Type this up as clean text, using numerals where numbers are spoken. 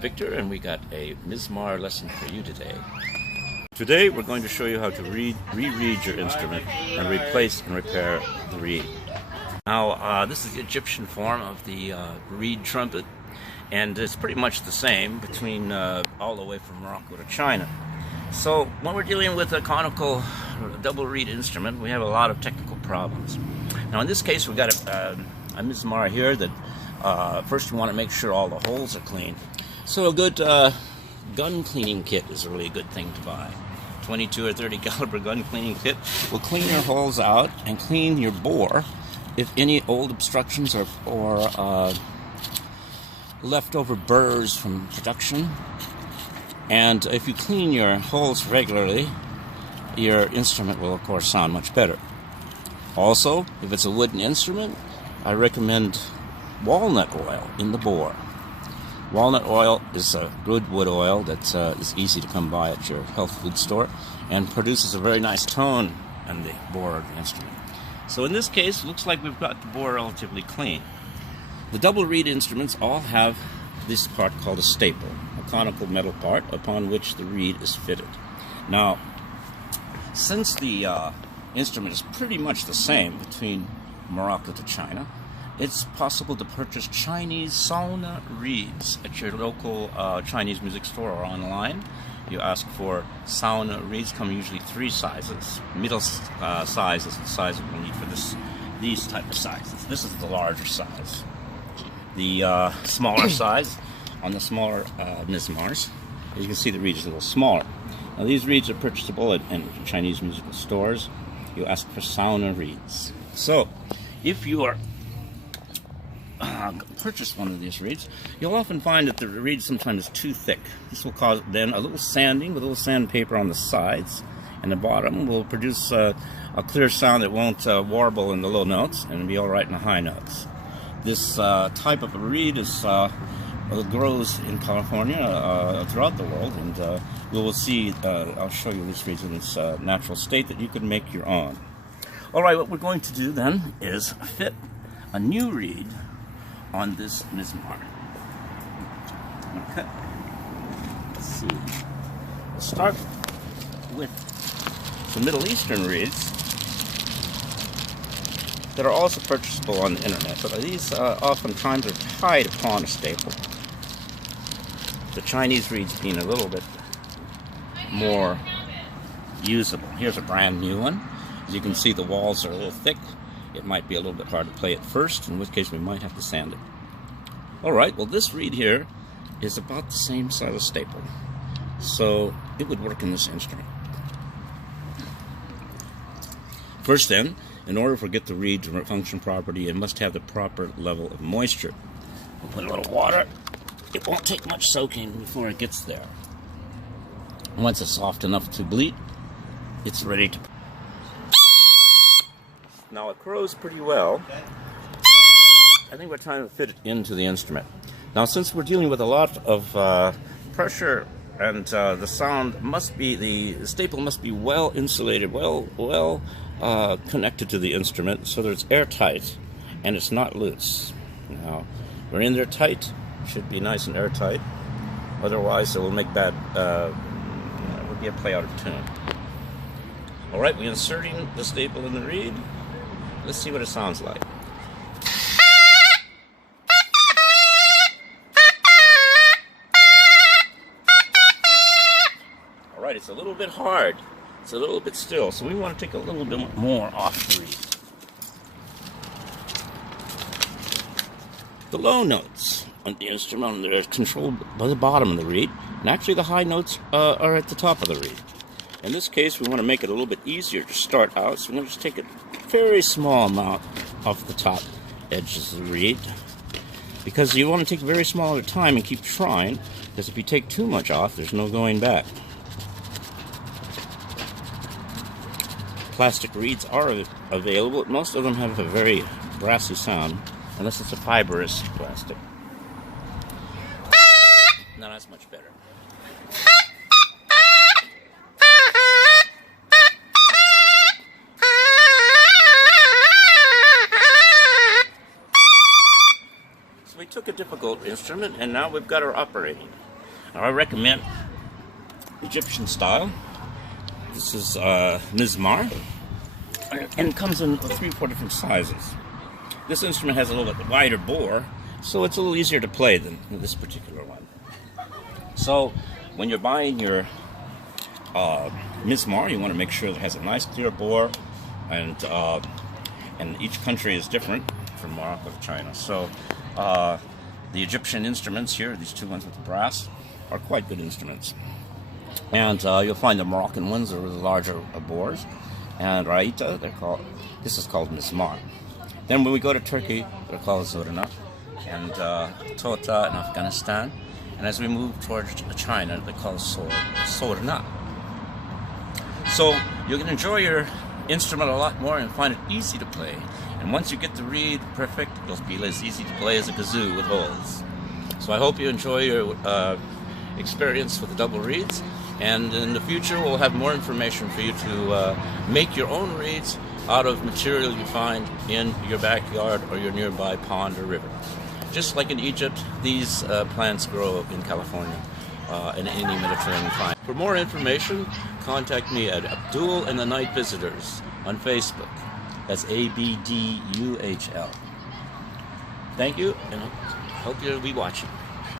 Victor, and we got a Mismar lesson for you today. Today we're going to show you how to reread your instrument and replace and repair the reed. Now, this is the Egyptian form of the reed trumpet, and it's pretty much the same between all the way from Morocco to China. So when we're dealing with a conical double reed instrument, we have a lot of technical problems. Now in this case, we've got a Mismar here that first you want to make sure all the holes are clean. So a good gun cleaning kit is a really good thing to buy. 22 or 30 caliber gun cleaning kit will clean your holes out and clean your bore if any old obstructions or leftover burrs from production. And if you clean your holes regularly, your instrument will of course sound much better. Also, if it's a wooden instrument, I recommend walnut oil in the bore. Walnut oil is a good wood oil that is easy to come by at your health food store and produces a very nice tone in the bore of the instrument. So in this case, it looks like we've got the bore relatively clean. The double reed instruments all have this part called a staple, a conical metal part upon which the reed is fitted. Now, since the instrument is pretty much the same between Morocco to China, it's possible to purchase Chinese sauna reeds at your local Chinese music store or online. You ask for sauna reeds, come usually 3 sizes. Middle size is the size we need for these type of sizes. This is the larger size. The smaller size, on the smaller Mismars, as you can see the reed is a little smaller. Now these reeds are purchasable in Chinese musical stores. You ask for sauna reeds. So, if you are purchase one of these reeds, you'll often find that the reed sometimes is too thick. This will cause then a little sanding with a little sandpaper on the sides, and the bottom will produce a clear sound that won't warble in the low notes and be all right in the high notes. This type of a reed is grows in California throughout the world, and we will see. I'll show you this reed in its natural state that you can make your own. All right, what we're going to do then is fit a new reed on this Mismar. Okay. Let's see. We'll start with the Middle Eastern reeds that are also purchasable on the internet, but these oftentimes are tied upon a staple. The Chinese reeds being a little bit more usable. Here's a brand new one. As you can see, the walls are a little thick. It might be a little bit hard to play at first, in which case we might have to sand it. Alright, well this reed here is about the same size as staple, so it would work in this instrument. First then, in order for the reed to function properly, it must have the proper level of moisture. We'll put a little water. It won't take much soaking before it gets there. Once it's soft enough to bleed, it's ready to... Now it crows pretty well. I think we're trying to fit it into the instrument. Now since we're dealing with a lot of pressure and the sound must be, the staple must be well insulated, well connected to the instrument so that it's airtight and it's not loose. Now we're in there tight, should be nice and airtight. Otherwise it will make bad, it would be a play out of tune. Alright, we're inserting the staple in the reed. Let's see what it sounds like. Alright, it's a little bit hard. It's a little bit still, so we want to take a little bit more off the reed. The low notes on the instrument are controlled by the bottom of the reed, and actually the high notes are at the top of the reed. In this case, we want to make it a little bit easier to start out, so we're going to just take a very small amount off the top edges of the reed, because you want to take a very small at a time and keep trying, because if you take too much off, there's no going back. Plastic reeds are available, but most of them have a very brassy sound, unless it's a fibrous plastic. Now that's much better. So we took a difficult instrument, and now we've got our operating. Now, I recommend Egyptian style. This is Mismar, and it comes in 3 or 4 different sizes. This instrument has a little bit wider bore, so it's a little easier to play than this particular one. So when you're buying your Mismar, you want to make sure that it has a nice clear bore, and each country is different from Morocco to China. So the Egyptian instruments here, these 2 ones with the brass, are quite good instruments. And you'll find the Moroccan ones are with larger bores. And Raita, this is called Mismar. Then when we go to Turkey, they're called Zorna, and Tota in Afghanistan. And as we move towards China, they're called Sorna. So you can enjoy your instrument a lot more and find it easy to play. And once you get the reed perfect, it'll be as easy to play as a kazoo with holes. So I hope you enjoy your experience with the double reeds. And in the future, we'll have more information for you to make your own reeds out of material you find in your backyard or your nearby pond or river. Just like in Egypt, these plants grow in California and any Mediterranean climate. For more information, contact me at Abdul and the Night Visitors on Facebook. That's ABDUHL. Thank you, and hope you'll be watching.